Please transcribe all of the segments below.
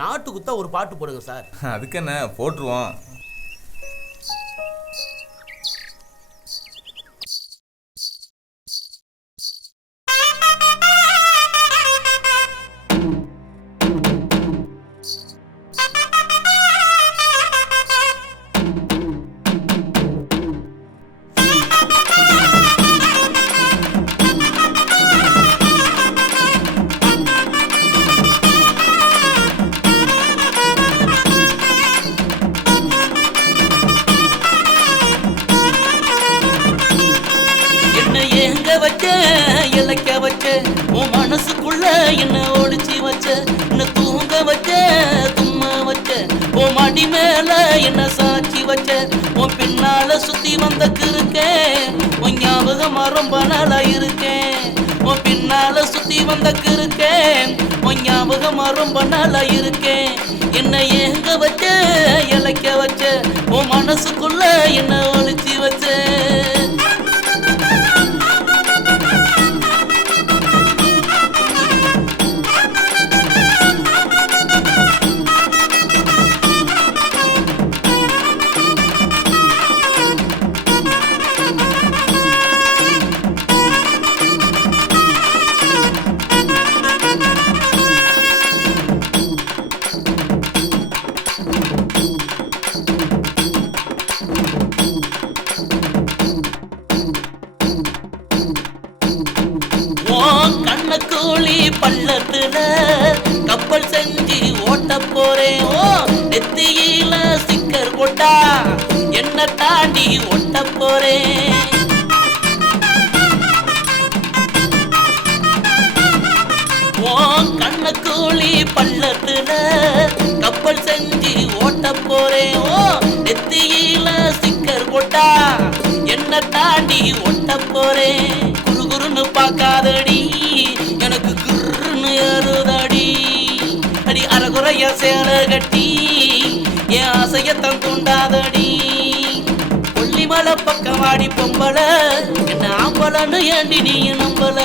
நாட்டுக்குத்தா ஒரு பாட்டு போடுங்க சார். அதுக்கு என்ன போட்டுருவோம். இழைக்க வச்ச உன் மனசுக்குள்ள என்ன ஒளிச்சு வச்ச, என்ன தூங்க வச்ச தும்மா வச்ச, உன் மடி மேல என்ன சாட்சி வச்ச, உன் பின்னால சுத்தி வந்த கிருக்கேன், உன் ஞாபகமா ரொம்ப நாளா இருக்கேன், உன் பின்னால சுத்தி வந்த கிருக்கேன், உன் ஞாபகமா ரொம்ப நாளா இருக்கேன். என்ன ஏங்க வச்ச இழைக்க வச்ச உன் மனசுக்குள்ள என்ன ஒளிச்சு வச்ச. கண்ணக்கூலி பள்ளத்துல கப்பல் செஞ்சு ஓட்ட போறேன், நெத்தியில ஸ்டிக்கர் போட்டா என்ன தாண்டி ஓட்ட போறேன். கண்ணக்கூலி பள்ளத்துல கப்பல் செஞ்சு ஓட்ட போறேன், நெத்தியில ஸ்டிக்கர் போட்டா என்ன தாண்டி ஓட்ட போறேன். குறுகுறுன்னு பார்க்காதடி எனக்கு குறுன்னு ஏறுதடி, அடி அறகுறைய சேலை கட்டி என் ஆசையத்தம் தூண்டாதடி. கொல்லிமலை பக்கமாடி பொம்பல என்ன ஆம்பலன்னு ஏண்டி நீ நம்பல,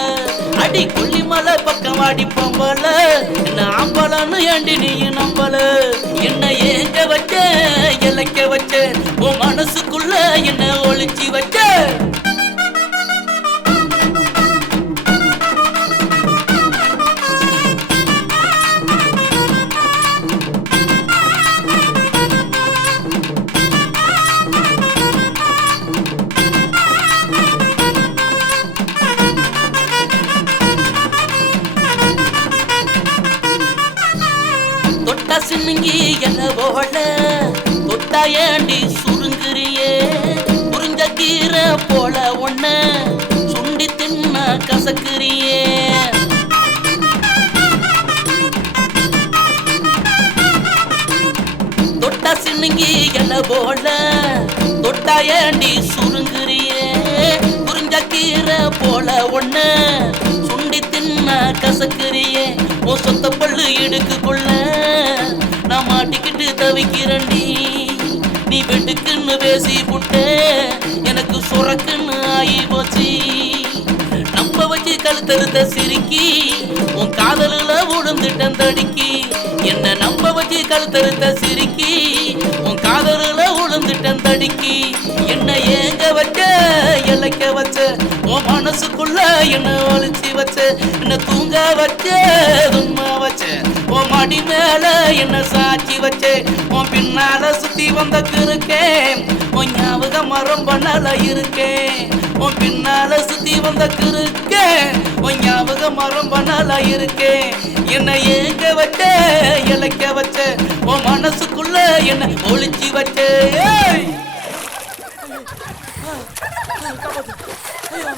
அடி கொல்லிமலை பக்கமாடி பொம்பல என்ன ஆம்பலன்னு ஏண்டி நீ நம்பல. என்ன ஏங்க வச்ச இழைக்க வச்ச உன் மனசுக்குள்ள என்ன ஒளிச்சு வச்ச. சின்னுங்கி என்ன போல தொட்டா ஏண்டி சுருங்குறியே, புரிஞ்ச கீரை போல ஒன்ன சுண்டி தின்ன கசக்குறியே. தொட்டா சின்னுங்கி என்ன போல தொட்டா ஏண்டி சுருங்குறியே, புரிஞ்ச கீரை போல ஒன்ன சுண்டி தின்ன கசக்குறியே. ஓ சொத்த பள்ளு இடுக்குள்ள நான் மாட்டிக்கிட்டு தவிக்கிறண்டி, நீ வெட்டுக்குன்னு பேசி புட்ட எனக்கு சுரக்குன்னு ஆகி போச்சு. நம்ப வச்சு கழுத்தறுத்த சிரிக்கி உன் காதலுல உழுந்துட்டன் தடுக்கி, என்ன நம்ப வச்சு கழுத்தறுத்த சிரிக்கி உன் காதலுல உழுந்துட்டன் தடுக்கி. என்ன ஏங்க வச்ச இழைக்க வச்ச உன் மனசுக்குள்ள என்ன ஒளிச்சு வச்ச, என்ன தூங்க வச்ச தும்மா வச்ச, உன் மடி மேல என்ன சாட்சி வச்ச, உன் பின்னால சுத்தி வந்த கிருக்கேன், உன் ஞாபகம் ரொம்ப நாளா இருக்கேன், உன் பின்னால சுத்தி வந்த கிருக்கேன், உன் ஞாபகம் ரொம்ப நாளா இருக்கேன். என்ன ஏங்க வச்ச இழைக்க வச்ச உன் மனசுக்குள்ள என்ன ஒளிச்சு வச்ச. ஐயோ